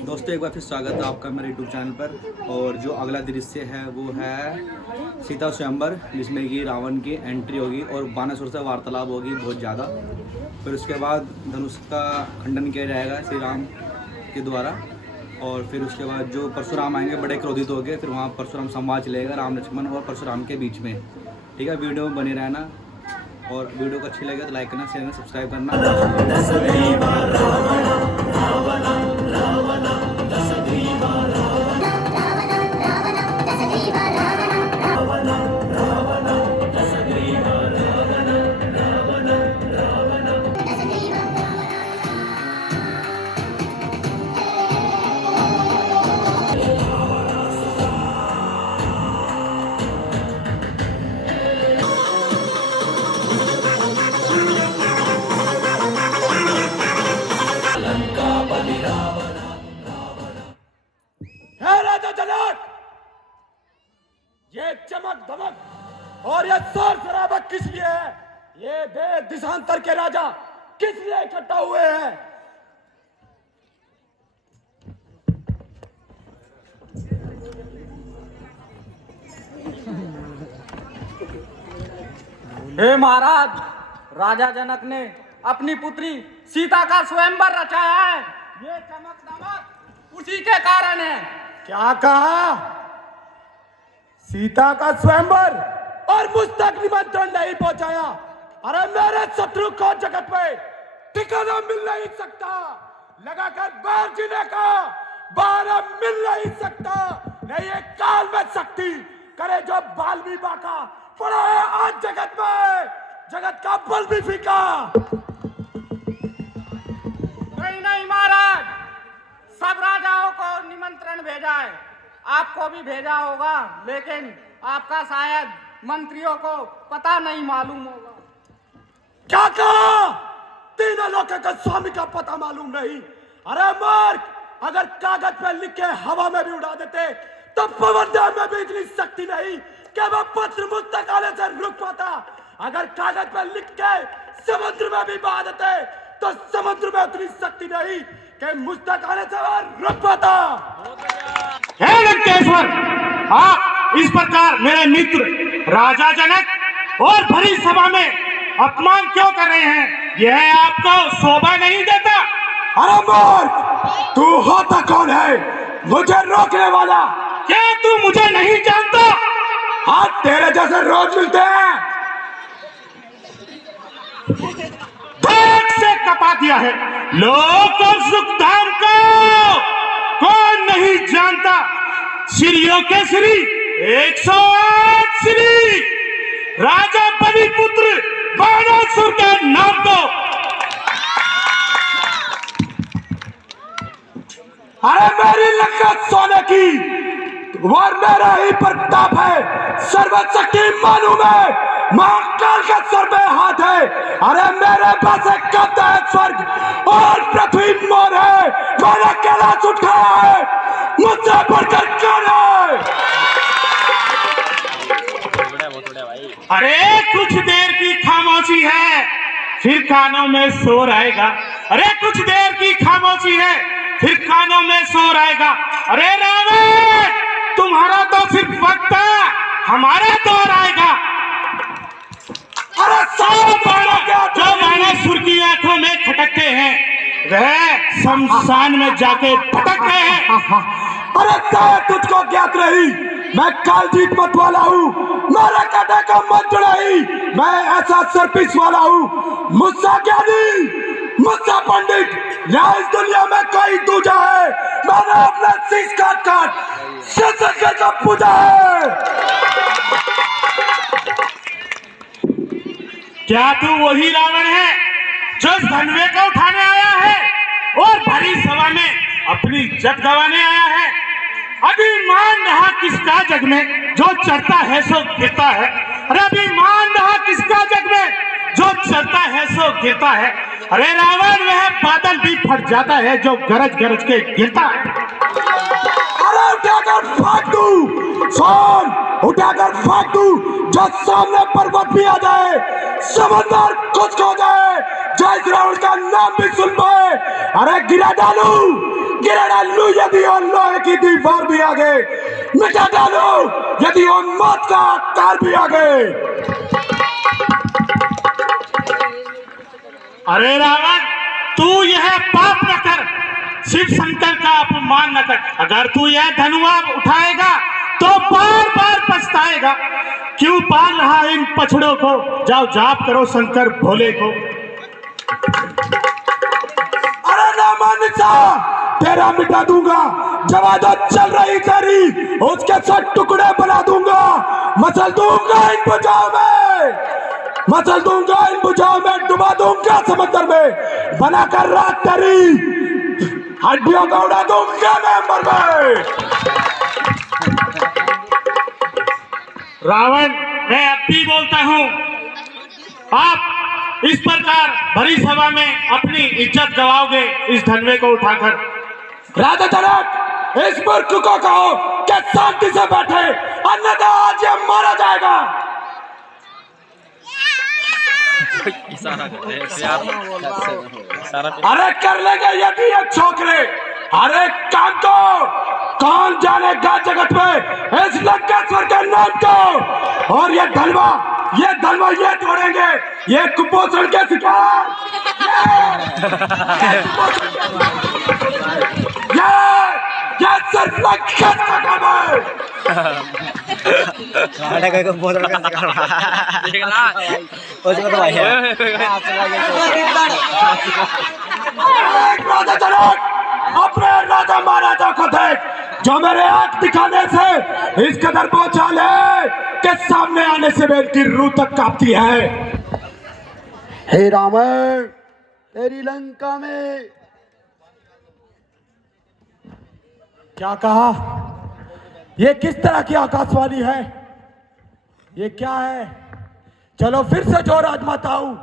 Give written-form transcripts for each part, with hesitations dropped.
दोस्तों एक बार फिर स्वागत है आपका मेरे यूट्यूब चैनल पर। और जो अगला दृश्य है वो है सीता स्वयंवर, जिसमें कि रावण की एंट्री होगी और बानासुर से वार्तालाप होगी बहुत ज़्यादा। फिर उसके बाद धनुष का खंडन किया जाएगा श्री राम के द्वारा। और फिर उसके बाद जो परशुराम आएंगे बड़े क्रोधित होकर, फिर वहाँ परशुराम संवाद चलेगा राम लक्ष्मण और परशुराम के बीच में। ठीक है, वीडियो में बने रहना और वीडियो को अच्छी लगे तो लाइक करना, शेयर करना, सब्सक्राइब करना। राजा जनक, ये चमक धमक और ये शोर शराबा किस लिए है? ये देश देशांतर के राजा किस लिए इकट्ठा हुए हैं? हे महाराज, राजा जनक ने अपनी पुत्री सीता का स्वयंवर रचाया है। ये चमक दमक उसी के कारण है। क्या कहा? सीता का स्वयंवर और मुझ तक निमंत्रण नहीं पहुंचाया? अरे मेरे शत्रु को जगत में ठिकाना मिल नहीं सकता, लगाकर बाहर जीने का बारह मिल नहीं सकता। नहीं ये काल में शक्ति करे जो बाल भी बाका पड़ा है आज जगत में, जगत का बल भी फीका। नहीं महाराज, सब राजाओं को निमंत्रण भेजा है, आपको भी भेजा होगा, लेकिन आपका शायद मंत्रियों को पता नहीं मालूम होगा। क्या कहा? तीनों लोगों का स्वामी का पता मालूम नहीं? अरे मूर्ख, अगर कागज पे लिख के हवा में भी उड़ा देते तो पवन में भी इतनी शक्ति नहीं कि वह पत्र मुझ तक आने से रुक पाता। अगर कागज पे लिख के समुद्र में भी बहा देते तो समुद्र में उतनी शक्ति नहीं कि मुझ तक आने से वह रुक पाता। हे लंकेश्वर, आप इस प्रकार मेरे मित्र राजा जनक और भरी सभा में अपमान क्यों कर रहे हैं? यह आपको शोभा नहीं देता? अरे मूर्ख, तू होता कौन है मुझे रोकने वाला? क्या तू मुझे नहीं जानता? आज तेरे जैसे रोज मिलते हैं। धोख से कपा दिया है लोक और सुखधाम को। कौन नहीं जानता श्रीयों के श्री 108 श्री राजा बलि पुत्र बाणासुर के नाम को? अरे मेरी लंका सोने की और मेरा ही प्रताप है, सर्वशक्ति मालूम है, महाकाल का सर में हाथ है। अरे मेरे पास एक कब्जा है स्वर्ग और पृथ्वी मोर है, मैंने कैलाश उठाया है, मुझसे बढ़कर कौन है? अरे कुछ देर की खामोशी है, फिर कानों में शोर आएगा। अरे कुछ देर की खामोशी है, फिर कानों में शोर आएगा। अरे रावण, तुम्हारा तो सिर्फ वक्त है, हमारा दौर आएगा। अरे जो बाणासुर की आंखों में खटकते हैं वह शमशान में जाके भटक रहे हैं। अरे शायद तुझको ज्ञात रही, मैं कालजीत मत वाला हूँ, मेरा कटे का मंत्र नहीं, मैं ऐसा सर्पिस वाला हूँ। मुझसा ज्ञानी, मुझसा पंडित, यहाँ इस दुनिया में कोई दूजा है। मैंने अपना शीश काट काट का पूजा है। क्या तू वही रावण है जो धनवे को उठाने आया है और भरी सभा में अपनी इज्जत गंवाने आया है? अभिमान रहा किसका जग में, जो चढ़ता है सो गिरता है। अरे अभिमान रहा किसका जग में, जो चढ़ता है सो गिरता है। अरे रावण, वह बादल भी फट जाता है जो गरज गरज के गिरता है। अरे उठाकर फाड़ दूं। सुन, उठाकर फेंक दूं, जो सामने पर्वत भी आ जाए, समंदर खुश्क हो जाए, जो इस रावण का नाम भी सुन पाए, अरे गिरा डालू यदि वो लोहे की दीवार भी आ गए, मिटा डालू यदि वो मौत का आकार भी आ गए। अरे रावण, तू यह पाप न कर, शिव शंकर का अपमान न कर। अगर तू यह धनुआ उठाएगा तो बार बार पछताएगा। क्यों पाल रहा इन पछड़ों को? जाओ जाप करो शंकर भोले को। अरे ना मानिसा, तेरा मिटा दूंगा, जवादत चल रही तेरी उसके सब टुकड़े बना दूंगा, मसल दूंगा इन बुझाओं में, डुबा दूंगा समंदर में, बनाकर रात तेरी हड्डियों को उड़ा दूंगा मैं अंबर में। रावण, मैं अब भी बोलता हूँ, आप इस प्रकार भरी सभा में अपनी इज्जत गवाओगे इस धनवे को उठाकर। राजा जनक, इस मूर्ख को कहो कि शांति से बैठे, अन्यथा आज ये मारा जाएगा। अरे कर लेंगे यदि ये छोकरे, अरे काम को कौन जानेगा जगत में इस लंकेश्वर के नाम को। और ये धनवा ये तोड़ेंगे, ये कुपोषण के शिकार, ये सिर्फ लंकेश्वर का काम है। राजा जनक, अपने राजा महाराजा को देख, जो मेरे आंख दिखाने से इस कदर पहुंचा ले कि सामने आने से मेरी रूह तक कांपती है। हे रावण, तेरी लंका में क्या कहा? ये किस तरह की आकाशवाणी है? ये क्या है? चलो फिर से जोर आजमाता हूं।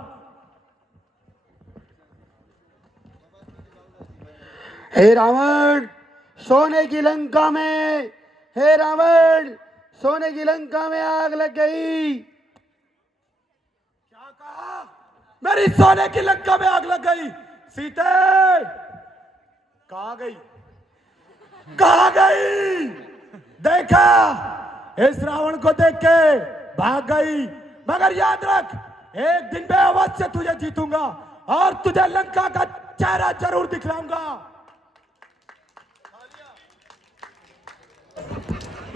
हे रावण, सोने की लंका में, हे रावण, सोने की लंका में आग लग गई। क्या कहा? मेरी सोने की लंका में आग लग गई। सीते कहाँ गई? कहाँ गई? देखा, इस रावण को देख के भाग गई। मगर याद रख, एक दिन मैं अवश्य तुझे जीतूंगा और तुझे लंका का चेहरा जरूर दिखलाऊंगा।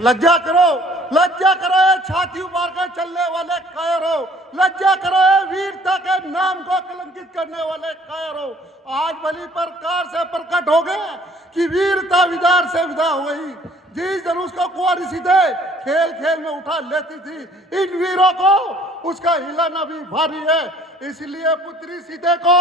लज्जा करो, लज्जा करो ये छाती उबार कर चलने वाले कायरों, लज्जा करो ये वीरता के नाम को कलंकित करने वाले कायरों। आज बलि प्रकार से प्रकट हो गए कि वीरता विदार से विदा हो गई। जिस धनुष को कुंवारी सीधे खेल खेल में उठा लेती थी, इन वीरों को उसका हिलाना भी भारी है। इसलिए पुत्री सीधे को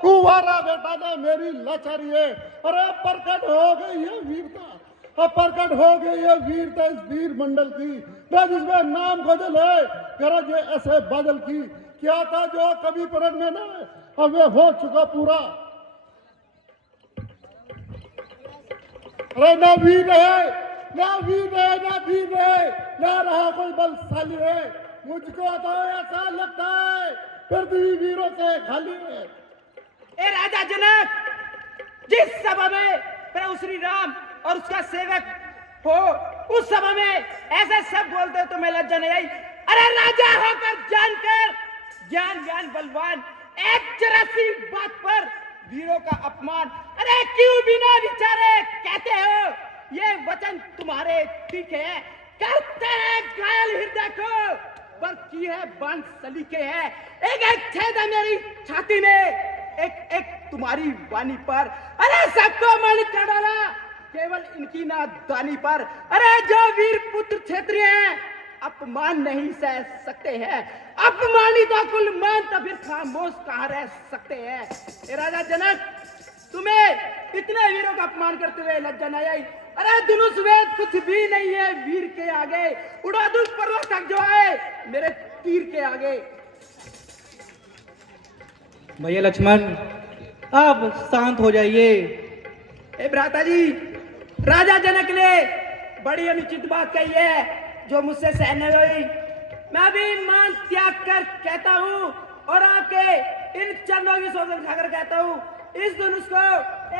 कुंवारा बेटा ने मेरी लाचारी है। अरे प्रकट हो गई है वीरता, अब प्रकट हो गई है वीरता इस वीर मंडल की, जिसमें नाम गजल है गरज ऐसे बादल की। क्या था जो कभी परन में ना, अब वे हो चुका पूरा। अरे ना वीर है, ना वीर है, ना वीर है, ना रहा कोई बलशाली है। मुझको तो ऐसा लगता है पृथ्वी वीरों से खाली है। ए राजा जनक, जिस सभा में प्रभु श्री राम और उसका सेवक हो, उस सभा में ऐसे सब बोलते हो तो मैं लज्जा नहीं आई। अरे राजा होकर जानकर ज्ञान बलवान, एक जरा सी बात पर वीरों का अपमान, अरे क्यों बिना विचारे कहते हो? ये वचन तुम्हारे ठीक है, करते हैं घायल हृदय को, पर की है बांध सलीके है। एक एक छेद है मेरी छाती में, एक एक तुम्हारी वाणी पर। अरे सबको मन कर डाला केवल इनकी नादानी पर। अरे जो वीर पुत्र क्षेत्रीय हैं, अपमान नहीं सह सकते हैं, अपमानित कुल मान तो फिर खामोश कहाँ रह सकते हैं। ए राजा जनक, तुम्हें इतने वीरों का अपमान करते हुए लज्जा नहीं आई? अरे धनुष वेद कुछ भी नहीं है वीर के आगे, उड़ा दूं पर्वत तक जो आए मेरे तीर के आगे। भैया लक्ष्मण, आप शांत हो जाइए। ए भ्राता जी, राजा जनक ने बड़ी अनुचित बात कही है। जो मुझसे सहन नहीं हुई, मैं भी मान त्याग कर कहता हूँ और आपके इन चरणों की सोगंद खाकर कहता हूँ, इस धनुष को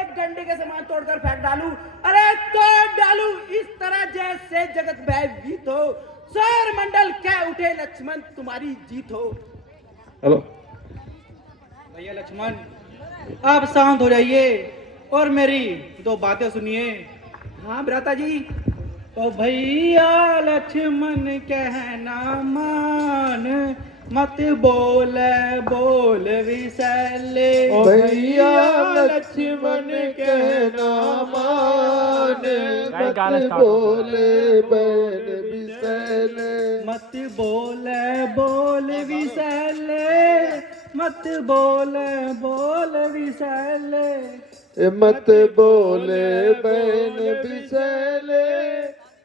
एक डंडे के समान तोड़कर फेंक डालूं, अरे तोड़ डालूं इस तरह जैसे जगत भयभीत हो, सौर मंडल कह उठे लक्ष्मण तुम्हारी जीत हो। हेलो भैया लक्ष्मण, आप शांत हो जाइए और मेरी दो बातें सुनिए। हाँ भ्राता जी। ओ भैया लक्ष्मण कहना मान, मत बोल बोल विसले। ओ भैया लक्ष्मण कहना मान, मत बोले बैन बिसले। मत बोल बोल विसले, मत बोल बोल विसले। मत बोले बैन बिसले,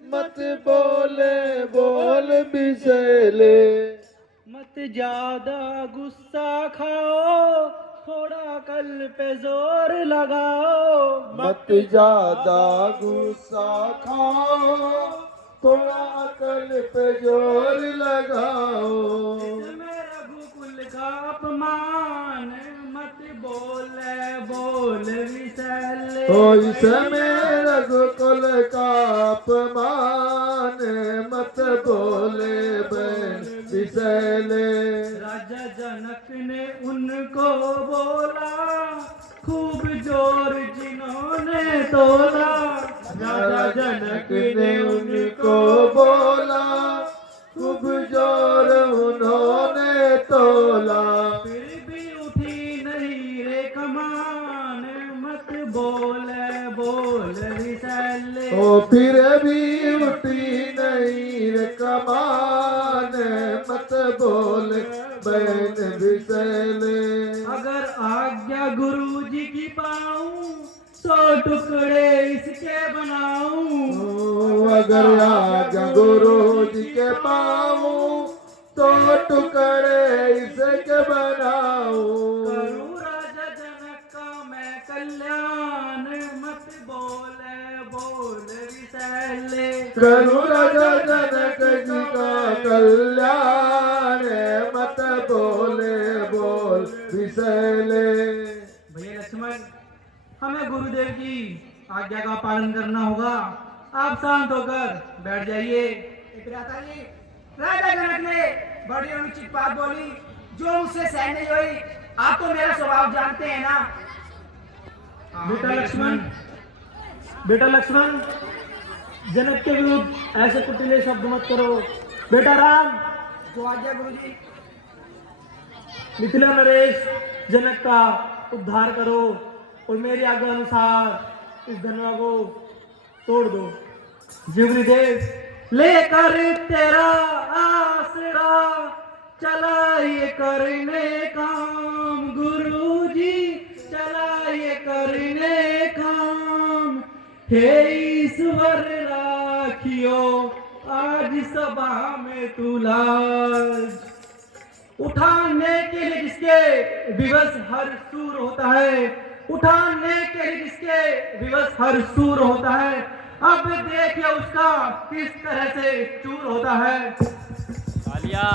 मत बोले बोल बिसले। मत ज्यादा गुस्सा खाओ, थोड़ा कल पे जोर लगाओ। मत ज्यादा गुस्सा खाओ, थोड़ा अकल पे जोर लगाओ। इसमें रघुकुल का अपमान, मत बोल बोल विसले। तो इसमें रघुकुल का अपमान, मत बोले बैन बिसले। राजा जनक ने उनको बोला, खूब जोर जिन्होंने तोला। राजा जनक ने उनको बोला, खूब जोर उन्होंने तोला। फिर भी उठी नहीं रे कमान, मत बोल बोल विसले। ओ फिर भी उठी नहीं रे कमान, मत बोल बैन बिसले। अगर आज्ञा गुरु जी की पाऊं, 100 टुकड़े इसके बनाऊं। ओ अगर आज्ञा गुरु जी के पाऊं, तो टुकड़े इसके बनाऊं। करूं राजा जनक का मैं कल्याण, मत बोल बोल विसले। करूं राजा जनक जी का कल्याण, मत बोले बोल बिसले। भैया लक्ष्मण, हमें गुरुदेव की आज्ञा का पालन करना होगा। आप शांत होकर बैठ जाइए। भ्राता जी, राजा जनक ने बड़ी अनुचित बात बोली, जो मुझसे सहन नहीं हुई। आप तो मेरा स्वभाव जानते हैं ना। बेटा लक्ष्मण, बेटा लक्ष्मण, जनक के विरुद्ध ऐसे कुटिले शब्द मत करो। बेटा राम, जो आज्ञा गुरु जी। मिथिला नरेश जनक का उद्धार करो और मेरी आज्ञा अनुसार इस धनुआ को तोड़ दो। गुरुदेव, लेकर तेरा आसरा चला ये करने काम। गुरुजी चला ये करने काम। हे ईश्वर राखियो आज सभा में तू लाज। उठाने के लिए जिसके विवश हर सूर होता है, उठाने के लिए जिसके विवश हर सूर होता है, अब देखिए उसका किस तरह से चूर होता है। तालिया।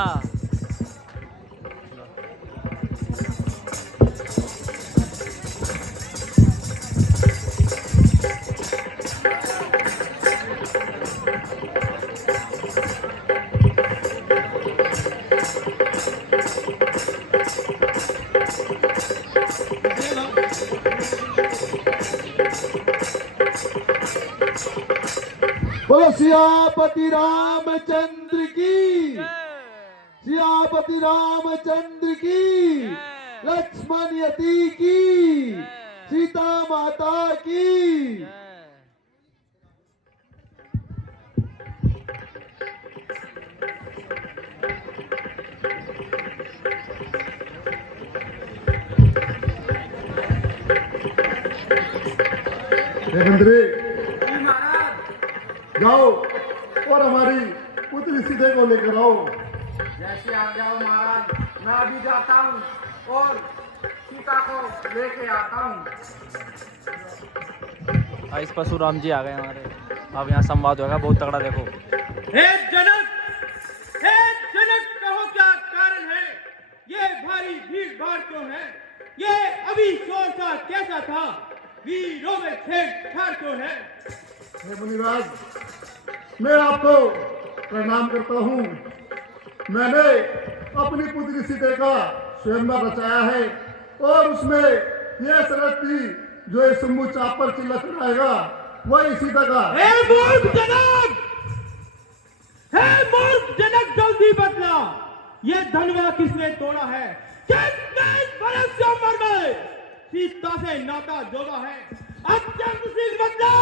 बोलो सियापति रामचंद्र की, सियापति रामचंद्र की, लक्ष्मण यति की, सीता माता की। मंत्री जाओ और हमारी पुत्री सीधे को लेकर आओ। जैसे आ जाओ महाराज, मैं अभी जाता हूँ और सीता को लेके आता हूँ। इस परशुराम जी आ गए हमारे। अब यहाँ संवाद होगा बहुत तगड़ा, देखो। हे जनक कहो क्या कारण है, ये भारी भीड़ भाड़ क्यों है, ये अभी शोर सा कैसा था, वीरों में छेड़छाड़ क्यों है। हे मुनिराज, मैं आपको प्रणाम करता हूँ। मैंने अपनी पुत्री सीते का स्वयंवर रचाया है और उसमें यह शरत थी, जो ये शंभू चाप पर चिल्ला चढ़ाएगा वही सीता का। हे मूर्ख जनक जल्दी बतला, ये धनवा किसने तोड़ा है, कितने बरस से उम्र में सीता से नाता जोड़ा है। अब जल्द बतला,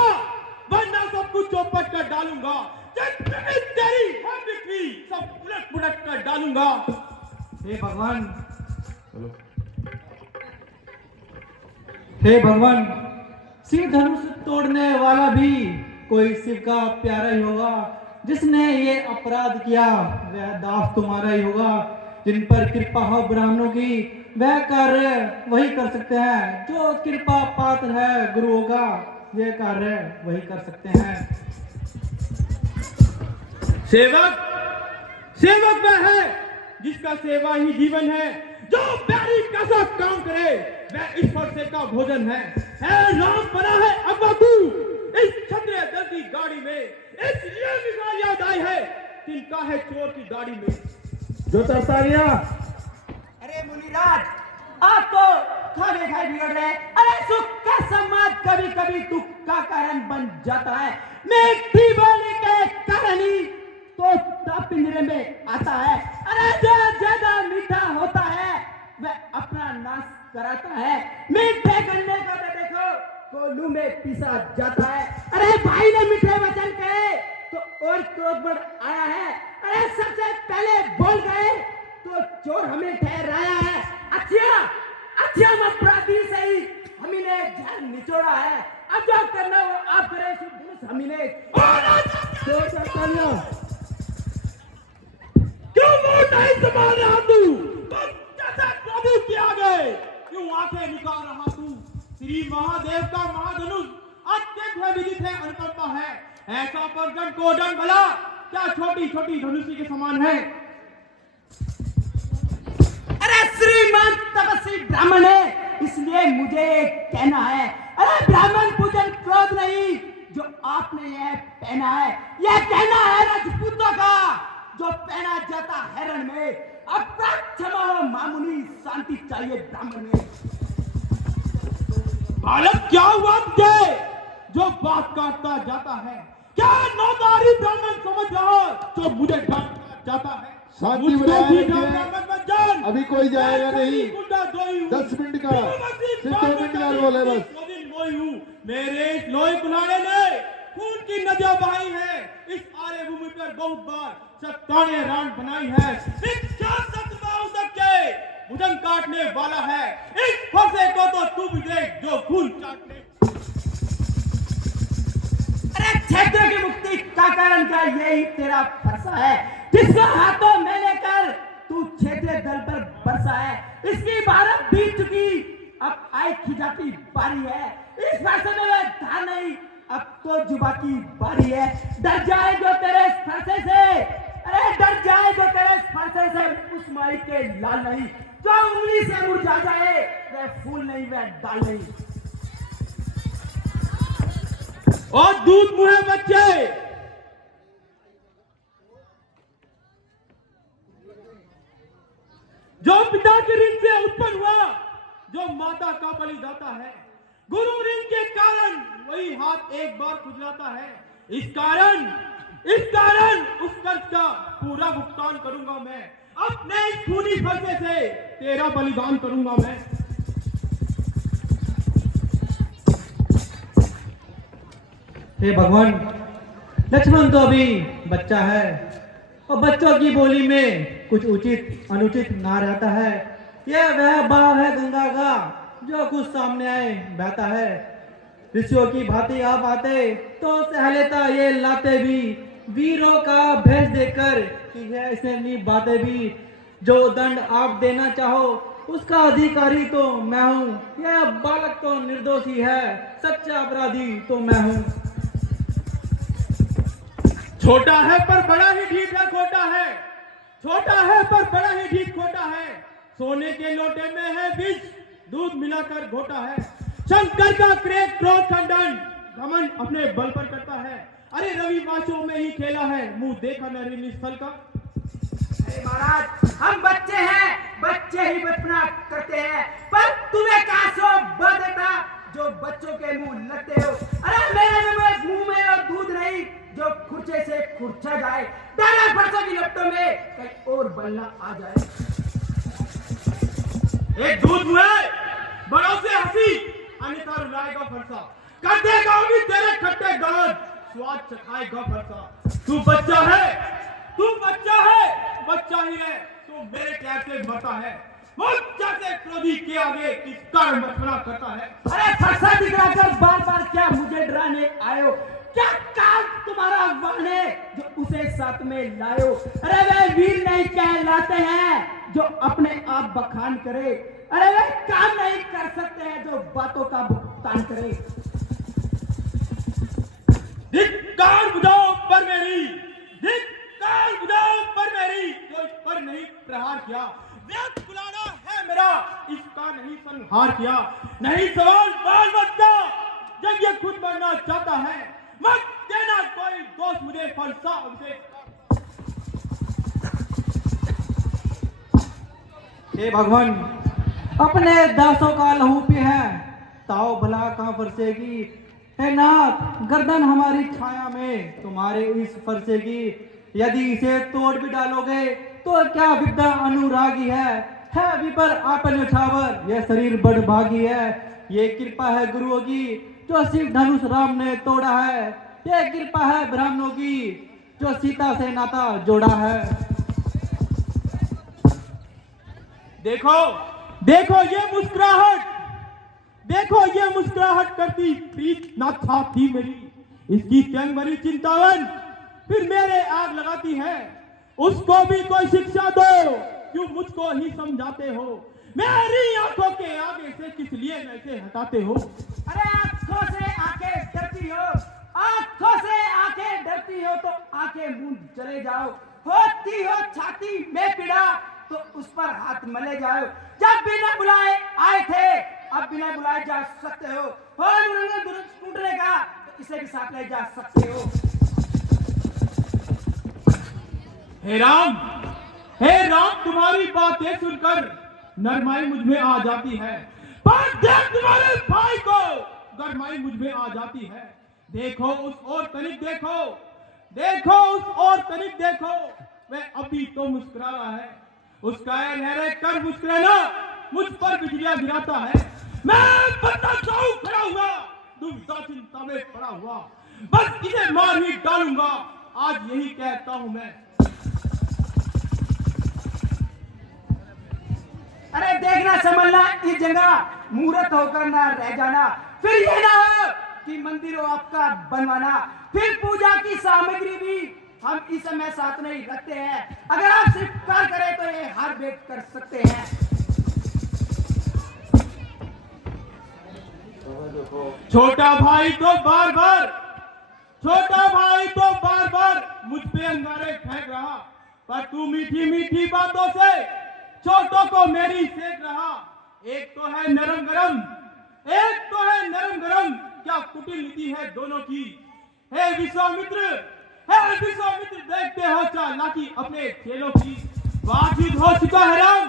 वरना सब कुछ चौपट कर डालूंगा, तेरी बिक्री सब उलट पुलट कर डालूंगा। हे भगवान, शिव धनुष तोड़ने वाला भी कोई शिव का प्यारा ही होगा। जिसने ये अपराध किया वह दास तुम्हारा ही होगा। जिन पर कृपा हो ब्राह्मणों की, वह कार्य वही कर सकते हैं। जो कृपा पात्र है गुरुओं का, ये कार्य वही कर सकते हैं। सेवक वह है जिसका सेवा ही जीवन है। जो प्यारी कैसा काम करे वह ईश्वर से का भोजन है। राम बना है अब्बा तू इस क्षत्रिय दल की गाड़ी में, इसलिए मिसाल याद आई है तिनका है चोर की दाढ़ी में। जो तरता गया। अरे मुनिराज, आप तो खाने खाए बिगड़ रहे। अरे सुख का सम्मान कभी कभी दुख का कारण बन जाता है। मीठी बोली के कारण ही तो पिंजरे में आता है। अरे जो ज्यादा मीठा होता है वह अपना नाश कराता है। मीठे गन्ने का तो देखो कोल्हू में पीसा जाता है। अरे भाई ने मीठे वचन कहे तो और क्रोध बढ़ आया है। अरे सबसे पहले बोल गए तो चोर हमें ठहराया है। अच्छा हम अपराधी से ही हमने जान निचोड़ा है। अब जो करना वो आप करें, शुभ हमने क्यों मुंह नहीं संभाल रहा तू? तुम जैसे प्रभु के आगे क्यों आंखें निकाल रहा तू? श्री महादेव का महाधनुष अत्यंत विदित है, अनुकंपा है। ऐसा परगन कोडन भला क्या छोटी छोटी धनुषी के समान है? अरे श्रीमान तपस्वी ब्राह्मण है, इसलिए मुझे कहना है। अरे ब्राह्मण पूजन क्रोध नहीं जो आपने यह पहना है, यह कहना है राजपूतों का जो पहना जाता है रण में। अब क्षमा हो मामूली शांति चाहिए ब्राह्मण में। बालक क्या हुआ तुझे जो बात काटता जाता है? क्या नौदारी ब्राह्मण समझ रहा जो मुझे डांट जाता है? शांति बनाए रखिए। अभी कोई जाएगा नहीं। 10 मिनट का, सिर्फ 2 मिनट का बोले बस। मेरे इस लोही कुल्हाड़े ने खून की नदियां बहाई है। इस आर्य भूमि पर बहुत बार सत्ताने रान बनाई है। भुजंग काटने वाला है। इस फरसे को तो तू भी देख जो खून काटने। अरे क्षेत्र की मुक्ति का कारण क्या? यही तेरा फरसा है जिसको हाथों में लेकर तू क्षेत्रीय दल पर बरसा है। इसकी बारह बीत चुकी, अब आई खिजाती बारी है। इस फरसे में वह था नहीं, अब तो जुबा की बारी है। डर जाए जो तेरे फरसे से, अरे डर जाए जो तेरे फरसे से, उस माई के लाल नहीं जो उंगली से मुरझा जाए। वह फूल नहीं वह डाल नहीं। और दूध मुहे बच्चे, जो पिता के ऋण से उत्पन्न हुआ, जो माता का बलिदाता है। गुरु ऋण के कारण वही हाथ एक बार खुजलाता है। इस कारण उस कर्ज का पूरा भुगतान करूंगा मैं। अपने इस खूनी फरसे से तेरा बलिदान करूंगा मैं। हे भगवान, लक्ष्मण तो अभी बच्चा है और बच्चों की बोली में कुछ उचित अनुचित ना रहता है। यह वह भाव है गंगा का जो कुछ सामने आए बहता है। ऋषियों की भांति आप आते तो सहलेता ये लाते भी, वीरों का भेष देकर कि है इसने बातें भी। जो दंड आप देना चाहो उसका अधिकारी तो मैं हूँ। यह बालक तो निर्दोषी है, सच्चा अपराधी तो मैं हूँ। छोटा है पर बड़ा ही ठीक है, खोटा है। छोटा है पर बड़ा ही ठीक खोटा है। सोने के लोटे में है विष, दूध मिलाकर घोटा है। शंकर का क्रोध क्रोध खंडन, घमंड अपने बल पर करता है। अरे रवि वाशों में ही खेला है, मुंह देखा न रे निष्फल का। अरे महाराज, हम बच्चे हैं, बच्चे ही बचपना करते हैं, पर तुम्हें कहा सो देता जो बच्चों के मुंह लगते हो। अरे मेरे मुंह में और दूध नहीं जो खुर्चे से खुर्चा जाए, डाला फरसों की लपटों में कहीं और बल्ला आ जाए। एक दूध में बड़ों से हंसी, अन्यथा रुलाएगा फरसा। कर देगा भी तेरे खट्टे दांत, स्वाद चखाएगा फरसा। तू बच्चा है, तू बच्चा है, बच्चा ही है, तू मेरे प्यार से मरता है। मुझ जैसे क्रोधी के आगे किस कारण मथुरा करता है। अरे फरसा दिखाकर बार बार क्या मुझे डराने आयो? क्या काम तुम्हारा वाने जो उसे साथ में लायो? अरे वे वीर नहीं कहलाते हैं जो अपने आप बखान करे। अरे वे काम नहीं कर सकते हैं जो बातों का भुगतान करे। धिक्कार बुझाओ पर मेरी, धिक्कार बुझाओ पर मेरी, कोई पर नहीं प्रहार किया। व्यर्थ बुलाना है मेरा, इसका नहीं संहार किया। नहीं सवाल बाल बच्चा, जब ये खुद मरना चाहता है, मत देना कोई दोस्त मुझे फलसा उसे। हे भगवान, अपने दासों का लहू पे है, ताओ भला कहाँ फरसेगी। हे नाथ, गर्दन हमारी छाया में तुम्हारे इस फरसे की। यदि इसे तोड़ भी डालोगे तो क्या विद्या अनुरागी है विपर आपन उछावर, यह शरीर बड़ भागी है। ये कृपा है गुरुओं की जो शिव धनुष राम ने तोड़ा है। ये कृपा है ब्राह्मणों की जो सीता से नाता जोड़ा है। देखो देखो ये मुस्कुराहट, देखो ये मुस्कुराहट करती प्रीत ना था थी मेरी। इसकी त्यंग मरी चिंतावन फिर मेरे आग लगाती है। उसको भी कोई शिक्षा दो, क्यों मुझको ही समझाते हो। मेरी आंखों के आगे से किस लिए ऐसे हटाते हो। अरे आंखों से आंखें डरती हो, आंखों से आंखें डरती हो तो आंखें मूंद चले जाओ। होती हो छाती में पीड़ा तो उस पर हाथ मले जाओ। जब बिना बुलाए आए थे, अब बिना बुलाए जा सकते हो। टूटने का तो इसे भी साथ ले जा सकते हो। हे राम, तुम्हारी बातें सुनकर नरमाई मुझ में आ जाती है, पर देख तुम्हारे भाई को गरमाई मुझ में आ जाती है। देखो उस और तनिक देखो, देखो उस और तनिक देखो, वह अभी तो मुस्कुरा रहा है। उसका लहरे कर मुस्कुराना मुझ पर बिजलियां गिराता है। मैं बता जाऊं खड़ा हुआ, दुविधा चिंता में पड़ा हुआ, बस इसे मार ही डालूंगा, आज यही कहता हूं मैं। अरे देखना संभलना इस जगह, मुहूर्त होकर ना रह जाना। फिर ये ना हो कि मंदिरों आपका बनवाना, फिर पूजा की सामग्री भी हम इस समय साथ नहीं रखते हैं। अगर आप स्वीकार करें तो ये हार भेंट कर सकते हैं। छोटा भाई तो बार बार, छोटा भाई तो बार बार मुझ पे अंगारे फेंक रहा, पर तू मीठी मीठी बातों से छोटों को मेरी सेक रहा। एक तो है नरम गरम, एक तो है नरम गरम, क्या कुटिल नीति है दोनों की। हे विश्वामित्र, हे विश्वामित्र, देखते हो चालाकी अपने खेलों की। वाद युद्ध हो चुका है राम,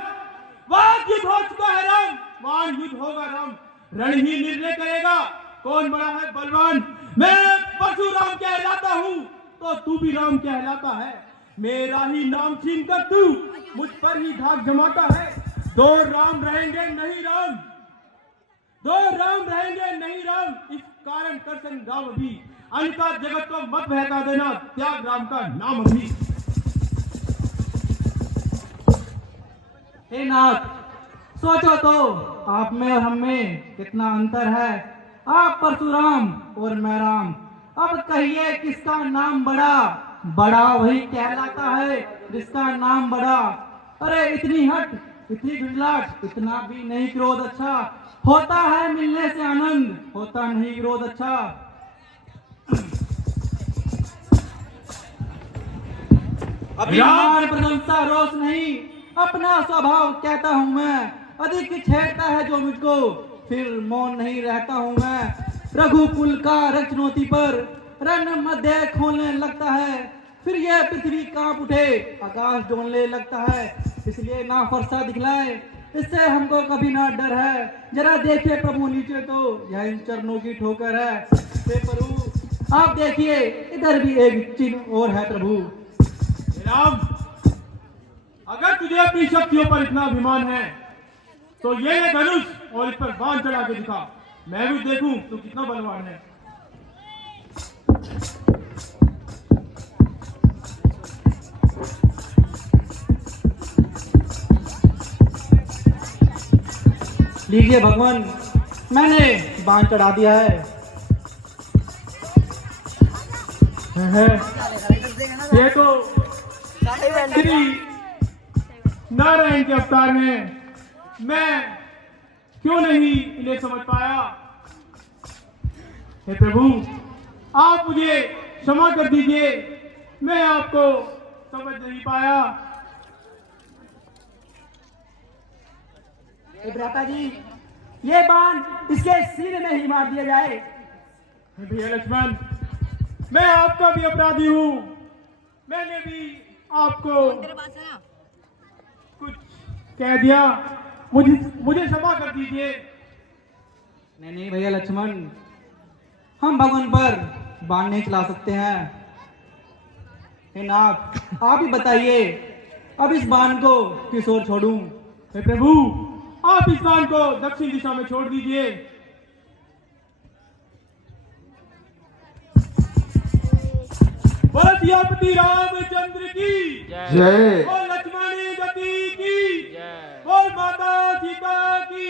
वाद युद्ध हो चुका है राम, वान युद्ध होगा राम। रण ही निर्णय करेगा कौन बड़ा है बलवान। मैं परशुराम कहलाता हूँ तो तू भी राम कहलाता है। मेरा ही नाम छीन कर तू मुझ पर ही धाक जमाता है। दो राम रहेंगे नहीं राम, दो राम रहेंगे नहीं राम, इस कारण कर संग्राम अभी, अन्यथा जगत को मत बहका देना, त्याग राम का नाम अभी। हे नाथ, सोचो तो आप में और हम में कितना अंतर है। आप परशुराम और मैं राम। अब कहिए किसका नाम बड़ा? बड़ा वही कहलाता है जिसका नाम बड़ा। अरे इतनी हट, इतनी झुंझलाहट, इतना भी नहीं क्रोध अच्छा। होता है मिलने से आनंद, होता नहीं विरोध अच्छा। अभिमान प्रशंसा रोष नहीं, अपना स्वभाव कहता हूँ मैं। अधिक छेड़ता है जो मुझको, फिर मौन नहीं रहता हूँ मैं। रघुकुल का रचनोती पर रण मध्य खोलने लगता है, फिर यह पृथ्वी कांप उठे, आकाश डोलने लगता है। इसलिए ना फरसा दिखलाए, इससे हमको कभी ना डर है। जरा देखे प्रभु नीचे तो यह इन चरणों की ठोकर है। हे प्रभु आप देखिए, इधर भी एक चिन्ह और है प्रभु। राम, अगर तुझे अपनी शक्तियों पर इतना अभिमान है तो ये ले धनुष और इस पर बाण चढ़ा के दिखा, मैं भी देखूं तू कितना बलवान है। लीजिए भगवान, मैंने बाण चढ़ा दिया है। ये तो श्री नारायण के अवतार हैं, मैं क्यों नहीं इन्हें समझ पाया। हे प्रभु, आप मुझे क्षमा कर दीजिए, मैं आपको समझ नहीं पाया। भ्राता जी, ये बाण इसके सीने में ही मार दिया जाए। भैया लक्ष्मण, मैं आपका भी अपराधी हूँ, मैंने भी आपको कुछ कह दिया, मुझे क्षमा कर दीजिए। नहीं भैया लक्ष्मण, हम भगवान पर बाण नहीं चला सकते हैं। हे नाथ, आप ही बताइए, अब इस बाण को किस ओर छोड़ूं? हे प्रभु, आप इस बाण को दक्षिण दिशा में छोड़ दीजिए। बोल सियापति रामचंद्र की जय। बोल लक्ष्मणी गति की, बोल माता सीता की।